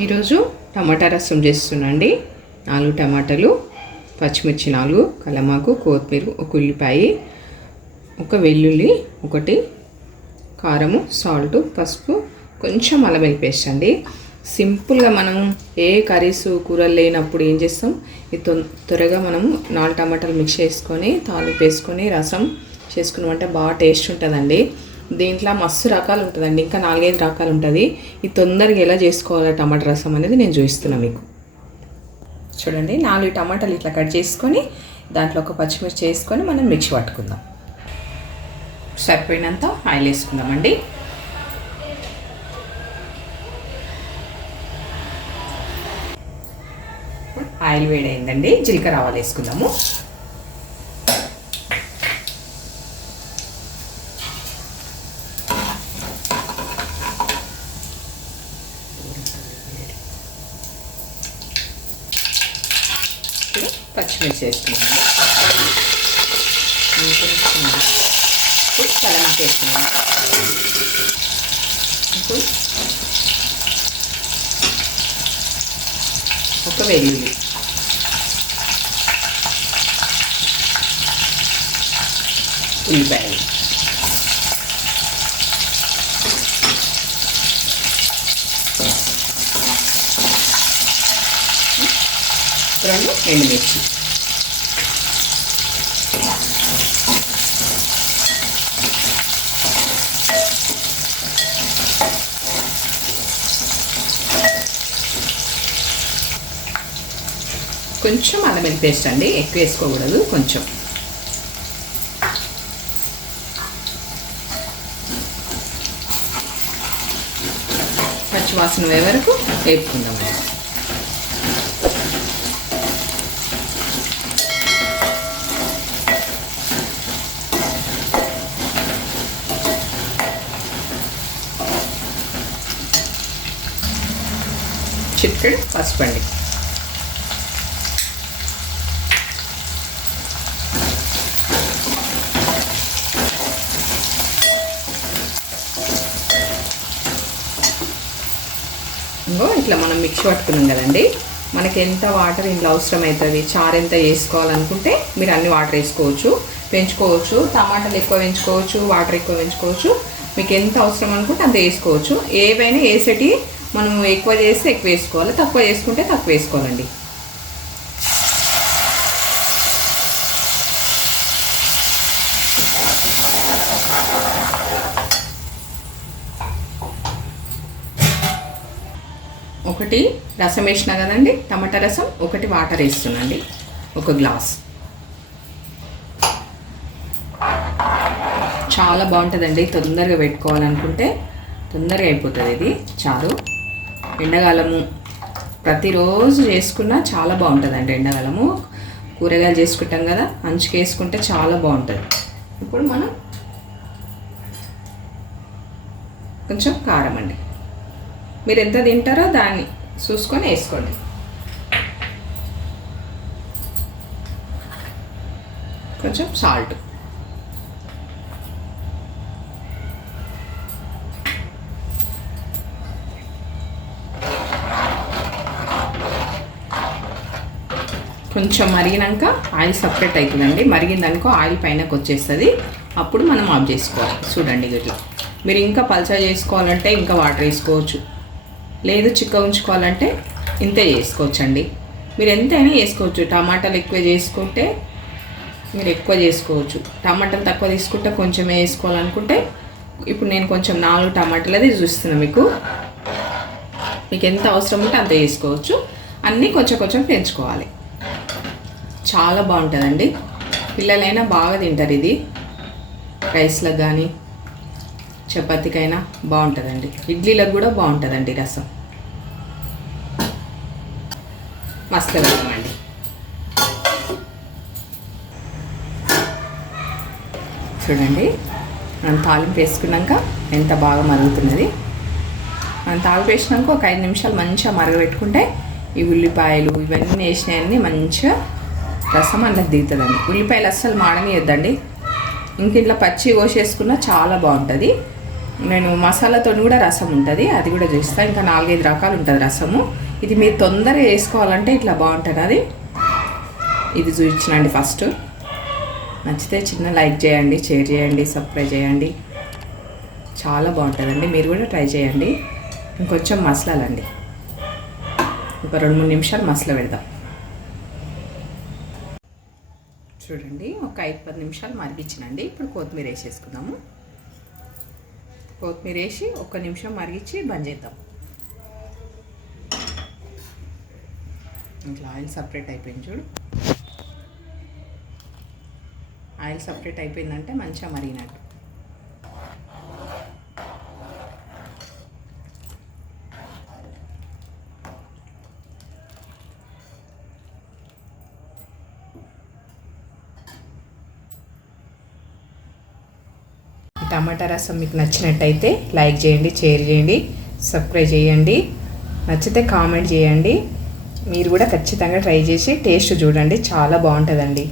ఈరోజు టమాటా రసం చేస్తున్నాండి. నాలుగు టమాటాలు పచ్చిమిర్చి నాలుగు కలమాకు కొత్తిమీర ఒక ఉల్లిపాయ ఒక వెల్లుల్లి ఒకటి కారము సాల్ట్ పసుపు కొంచెం అల్లం వెళ్ళిపేస్ట్ పేస్ట్ అండి. సింపుల్గా మనం ఏ కర్రీస్ కూరలు లేనప్పుడు ఏం చేస్తాం? ఇది తొం- త్వరగా మనము నాలుగు టమాటాలు మిక్స్ చేసుకొని తాలింపు వేసుకొని రసం చేసుకున్నామంటే బాగా టేస్ట్ ఉంటుందండి. దీంట్లో మస్తు రకాలు ఉంటుందండి. ఇంకా నాలుగైదు రకాలు ఉంటుంది. ఇది తొందరగా ఎలా చేసుకోవాలో టమాటా రసం అనేది నేను చూపిస్తున్నాను మీకు. చూడండి నాలుగు టమాటాలు ఇట్లా కట్ చేసుకొని దాంట్లో ఒక పచ్చిమిర్చి వేసుకొని మనం మిక్సీ పట్టుకుందాం. సరిపోయినంత ఆయిల్ వేసుకుందామండి. ఆయిల్ వేడైందండి. జీలకర్ర ఆవాలు వేసుకుందాము ఇప్పుడు పచ్చిమిర్చి వేసుకున్నాము ఇప్పుడు కలమాకు వేసుకున్నాను ఇప్పుడు ఒక వెల్లుల్లి. ఉల్లిపాయలు. రెండు ఎండుమిర్చి. కొంచెం అల్లం పేస్ట్ అండి ఎక్కువ వేసుకోకూడదు కొంచెం. పచ్చివాసన పోయే వరకు వేపుకుందాం ఫస్ట్ అండి. ఇంకో ఇట్లా మనం మిక్స్ పట్టుకున్నాం కదండి. మనకి ఎంత వాటర్ ఇంట్లో అవసరం అవుతుంది చారు ఎంత వేసుకోవాలనుకుంటే మీరు అన్ని వాటర్ వేసుకోవచ్చు పెంచుకోవచ్చు టమాటాలు ఎక్కువ పెంచుకోవచ్చు వాటర్ ఎక్కువ పెంచుకోవచ్చు. మీకు ఎంత అవసరం అనుకుంటే అంత వేసుకోవచ్చు. ఏవైనా వేసేటి మనం ఎక్కువ చేస్తే ఎక్కువ వేసుకోవాలి. తక్కువ చేసుకుంటే తక్కువ వేసుకోవాలండి. ఒకటి రసం వేసిన కదండి టమాటా రసం ఒకటి వాటర్ వేస్తున్నాండి. ఒక గ్లాస్. చాలా బాగుంటుందండి. తొందరగా పెట్టుకోవాలనుకుంటే తొందరగా అయిపోతుంది ఇది. చారు. ఎండాకాలము ప్రతిరోజు చేసుకున్నా చాలా బాగుంటుందండి ఎండాకాలము. కూరగాయలు చేసుకుంటాం కదా అంచుకు వేసుకుంటే చాలా బాగుంటుంది. ఇప్పుడు మనం కొంచెం కారం అండి. మీరు ఎంత తింటారో దాన్ని చూసుకొని వేసుకోండి. కొంచెం సాల్ట్. కొంచెం మరిగినాక ఆయిల్ సపరేట్ అవుతుందండి మరిగిందనుకో ఆయిల్ పైనకు వచ్చేస్తుంది. అప్పుడు మనం ఆఫ్ చేసుకోవాలి. చూడండి ఇట్లా మీరు ఇంకా పల్చా చేసుకోవాలంటే ఇంకా వాటర్ వేసుకోవచ్చు. లేదు చిక్క ఉంచుకోవాలంటే ఇంతే చేసుకోవచ్చండి. మీరు ఎంతైనా వేసుకోవచ్చు టమాటాలు ఎక్కువ చేసుకుంటే మీరు ఎక్కువ చేసుకోవచ్చు. టమాటాలు తక్కువ తీసుకుంటే కొంచెం వేసుకోవాలనుకుంటే ఇప్పుడు నేను కొంచెం నాలుగు టమాటాలు అది చూస్తున్నాను మీకు. మీకు ఎంత అవసరం ఉంటే అంత వేసుకోవచ్చు. అన్నీ కొంచెం కొంచెం పెంచుకోవాలి. చాలా బాగుంటుందండి. పిల్లలైనా బాగా తింటారు ఇది. రైస్లకు కానీ చపాతీకైనా బాగుంటుందండి. ఇడ్లీలకు కూడా బాగుంటుందండి రసం. మస్తు రసం అండి. చూడండి మనం తాలింపు వేసుకున్నాక ఎంత బాగా మరుగుతున్నది. మనం తాలింపు వేసినాక ఒక ఐదు నిమిషాలు మంచిగా మరగబెట్టుకుంటే ఈ ఉల్లిపాయలు ఇవన్నీ వేసినవన్నీ మంచిగా రసం అందులో దిగుతుందండి. ఉల్లిపాయలు అస్సలు మాడనియద్దండి. ఇంక ఇట్లా పచ్చి కోసేసుకున్నా చాలా బాగుంటుంది. నేను మసాలాతో కూడా రసం ఉంటుంది. అది కూడా చేస్తాను ఇంకా నాలుగైదు రకాలు ఉంటుంది రసము. ఇది మీరు తొందరగా వేసుకోవాలంటే ఇట్లా బాగుంటుంది అది. ఇది చూపించినండి ఫస్ట్. నచ్చితే చిన్న లైక్ చేయండి షేర్ చేయండి సబ్స్క్రైబ్ చేయండి. చాలా బాగుంటుందండి. మీరు కూడా ట్రై చేయండి. ఇంకొంచెం మసలాలండి. ఒక రెండు మూడు నిమిషాలు మసాలా పెడదాం. చూడండి ఒక ఐదు పది నిమిషాలు మరిగించినండి. ఇప్పుడు కొత్తిమీర వేసేసుకుందాము. కొత్తిమీర వేసి ఒక్క నిమిషం మరిగించి బంద్ చేద్దాం. ఇట్లా ఆయిల్ సపరేట్ అయిపోయింది చూడు. ఆయిల్ సపరేట్ అయిపోయిందంటే మంచిగా మరిగినట్టు. టమాటా రసం మీకు నచ్చినట్టయితే లైక్ చేయండి షేర్ చేయండి సబ్స్క్రైబ్ చేయండి. నచ్చితే కామెంట్ చేయండి. మీరు కూడా ఖచ్చితంగా ట్రై చేసి టేస్ట్ చూడండి. చాలా బాగుంటుందండి.